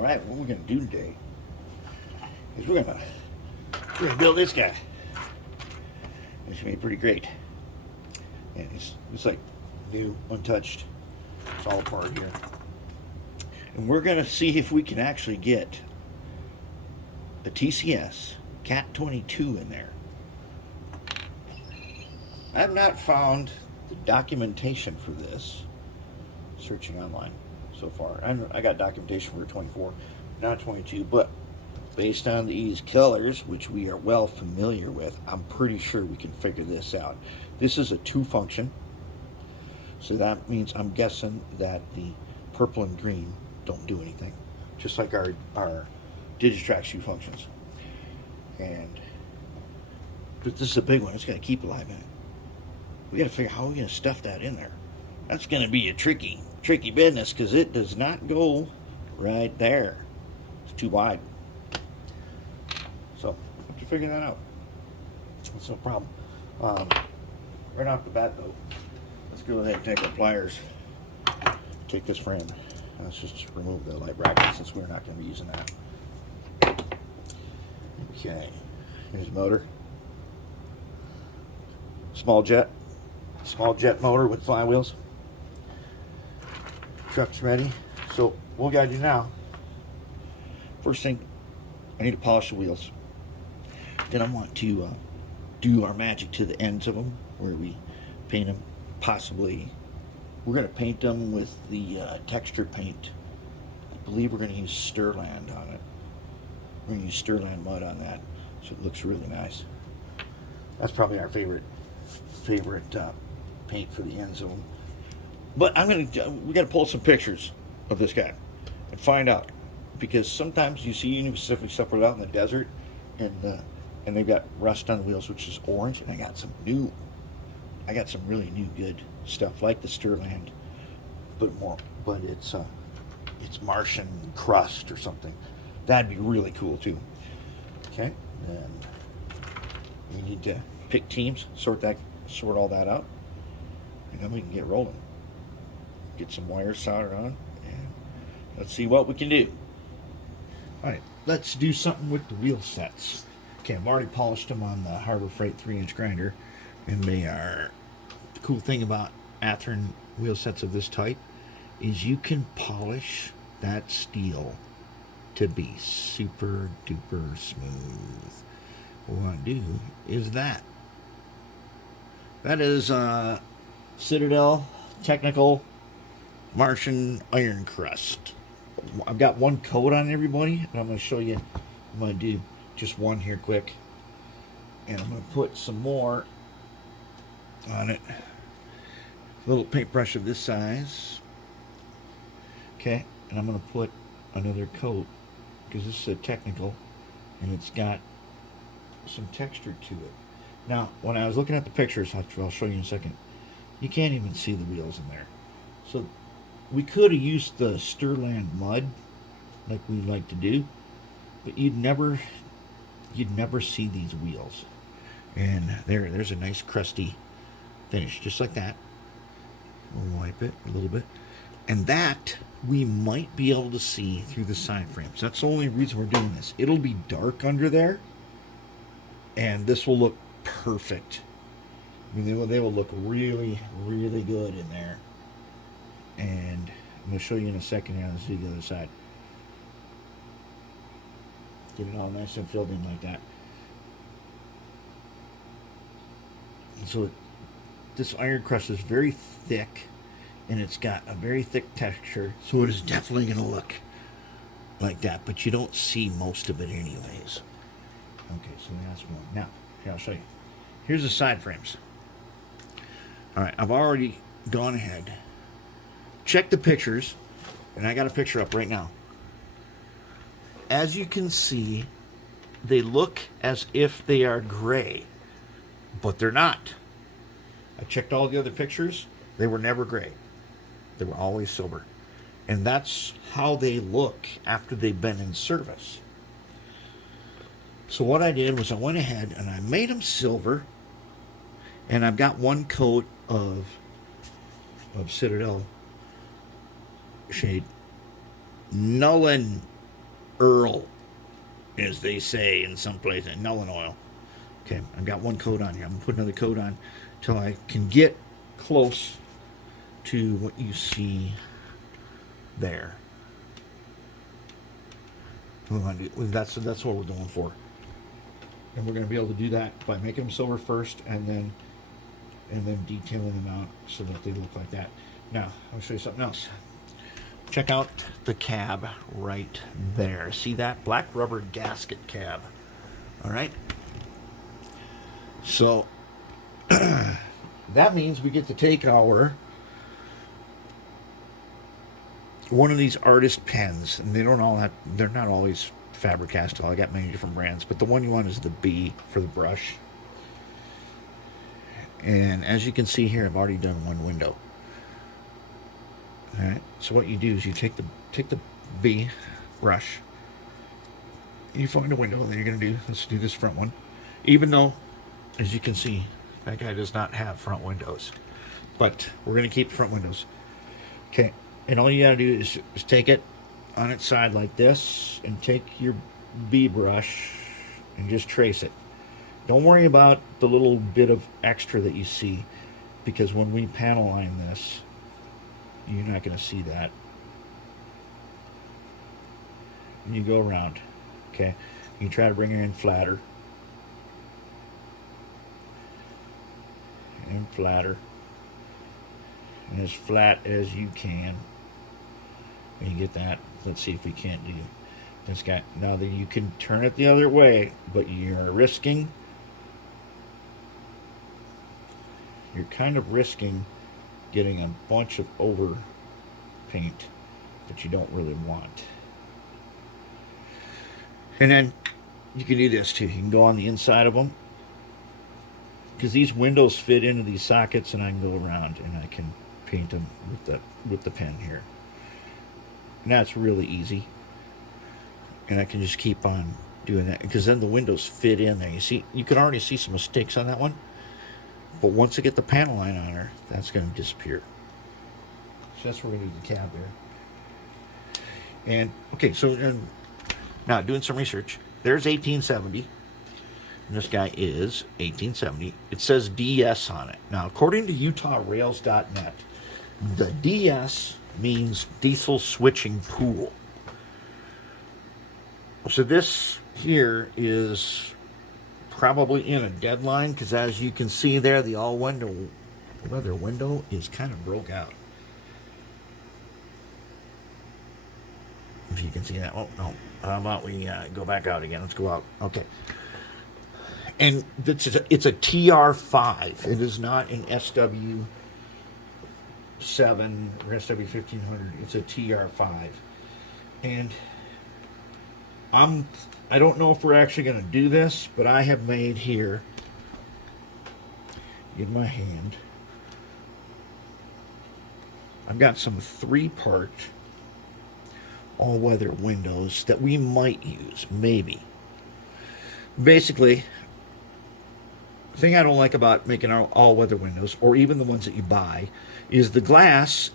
All right, what we're gonna do today is we're gonna build this guy. It's gonna be pretty great, and it's like new, untouched. It's all apart here, and we're gonna see if we can actually get a TCS Cat 22 in there. I have not found the documentation for this searching online so far. I got documentation for 24, not 22, but based on these colors, which we are well familiar with, I'm pretty sure we can figure this out. This is a 2 function, so that means I'm guessing that the purple and green don't do anything, just like our Digitrax 2 functions. But this is a big one. It's got to keep alive in it. We got to figure out how we're going to stuff that in there. That's going to be a tricky business, because it does not go right there. It's too wide. So we have to figure that out. That's no problem. Right off the bat, though, let's go ahead and take our pliers. Take this frame. Let's just remove the light bracket, since we're not going to be using that. Okay. Here's the motor. Small jet motor with flywheels. Truck's ready. So what we gotta do now, first thing, I need to polish the wheels. Then I want to do our magic to the ends of them, where we paint them. Possibly we're going to paint them with the texture paint. I believe we're going to use Stirland on it. We're going to use Stirland mud on that, so it looks really nice. That's probably our favorite paint for the ends of them. But we got to pull some pictures of this guy and find out, because sometimes you see Union Pacific stuff put out in the desert, and they've got rust on the wheels, which is orange, and I got some really new good stuff like the Stirland, but it's Martian crust or something. That'd be really cool too. Okay, then we need to pick teams, sort all that out, and then we can get rolling. Get some wires soldered on, and let's see what we can do. All right, let's do something with the wheel sets. Okay, I've already polished them on the Harbor Freight 3-inch grinder, and they are, the cool thing about Athearn wheel sets of this type is you can polish that steel to be super duper smooth. What we want to do is that is Citadel Technical Martian Iron Crust. I've got one coat on everybody, and I'm going to show you. I'm going to do just one here quick, and I'm going to put some more on it. A little paintbrush of this size. Okay, and I'm going to put another coat, because this is a technical, and it's got some texture to it. Now, when I was looking at the pictures, I'll show you in a second, you can't even see the wheels in there. So we could have used the Stirland mud, like we like to do, but you'd never see these wheels. And there's a nice crusty finish, just like that. We'll wipe it a little bit, and that we might be able to see through the side frames. That's the only reason we're doing this. It'll be dark under there, and this will look perfect. I mean, they will look really, really good in there. And I'm going to show you in a second how to see the other side. Get it all nice and filled in like that. And so this iron crust is very thick, and it's got a very thick texture, so it is definitely going to look like that, but you don't see most of it anyways. Okay, so that's one. Now, here, I'll show you. Here's the side frames. Alright, I've already gone ahead, checked the pictures, and I got a picture up right now. As you can see, they look as if they are gray, but they're not. I checked all the other pictures. They were never gray. They were always silver. And that's how they look after they've been in service. So what I did was I went ahead and I made them silver, and I've got one coat of Citadel shade Nullen Earl, as they say in some places, Nullen oil. Okay, I've got one coat on here. I'm going to put another coat on till I can get close to what you see there. That's what we're going for. And we're going to be able to do that by making them silver first and then detailing them out so that they look like that. Now, I'll show you something else. Check out the cab right there. See that? Black rubber gasket cab. All right? So, that means we get to take our one of these artist pens, and they're not always Faber-Castell. I got many different brands, but the one you want is the B for the brush. And as you can see here, I've already done one window. All right. So what you do is you take the B brush, you find a window, and then you're going to let's do this front one. Even though, as you can see, that guy does not have front windows, but we're going to keep front windows. Okay. And all you got to do is take it on its side like this and take your B brush and just trace it. Don't worry about the little bit of extra that you see, because when we panel line this, you're not going to see that. And you go around, okay? You try to bring it in flatter. And flatter. And as flat as you can. And you get that. Let's see if we can't do this guy. Now that you can turn it the other way, but you're kind of risking getting a bunch of over paint that you don't really want. And then you can do this too. You can go on the inside of them, because these windows fit into these sockets, and I can go around and I can paint them with the pen here. And that's really easy. And I can just keep on doing that, because then the windows fit in there. You see, you can already see some mistakes on that one. But once I get the panel line on her, that's going to disappear. So that's where we need the cab there. And, okay, so now doing some research. There's 1870. And this guy is 1870. It says DS on it. Now, according to UtahRails.net, the DS means diesel switching pool. So this here is probably in a deadline, because as you can see there, the all-weather window is kind of broke out. If you can see that. Oh, no. How about we go back out again? Let's go out. Okay. And it's a TR5. It is not an SW7 or SW1500. It's a TR5. And I don't know if we're actually going to do this, but I have made here in my hand, I've got some 3-part all-weather windows that we might use, maybe. Basically, the thing I don't like about making our all-weather windows, or even the ones that you buy, is the glass.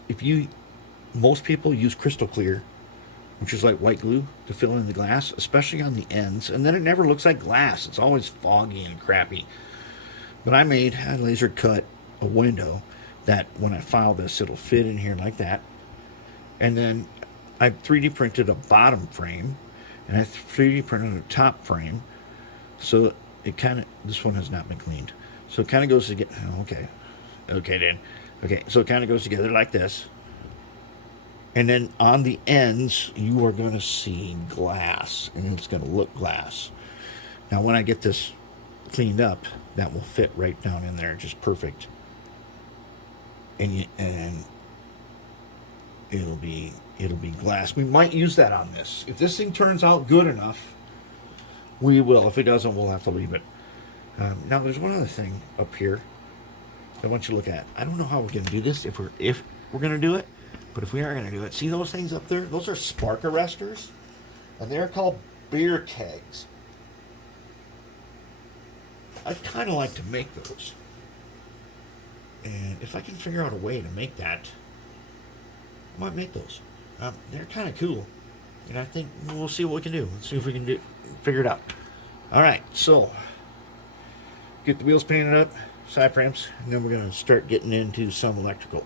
Most people use crystal clear, which is like white glue, to fill in the glass, especially on the ends, and then it never looks like glass. It's always foggy and crappy. But I laser cut a window that when I file this, it'll fit in here like that. And then I 3D printed a bottom frame, and I 3D printed a top frame, so it kind of, this one has not been cleaned, so it kind of goes together. So it kind of goes together like this. And then on the ends, you are going to see glass, and it's going to look glass. Now, when I get this cleaned up, that will fit right down in there, just perfect. And it'll be glass. We might use that on this. If this thing turns out good enough, we will. If it doesn't, we'll have to leave it. Now, there's one other thing up here I want you to look at. I don't know how we're going to do this, if we're going to do it. But if we are going to do it, see those things up there? Those are spark arresters, and they're called beer kegs. I'd kind of like to make those. And if I can figure out a way to make that, I might make those. They're kind of cool. And I think we'll see what we can do. Let's see if we can figure it out. All right, so get the wheels painted up, side frames, and then we're going to start getting into some electrical.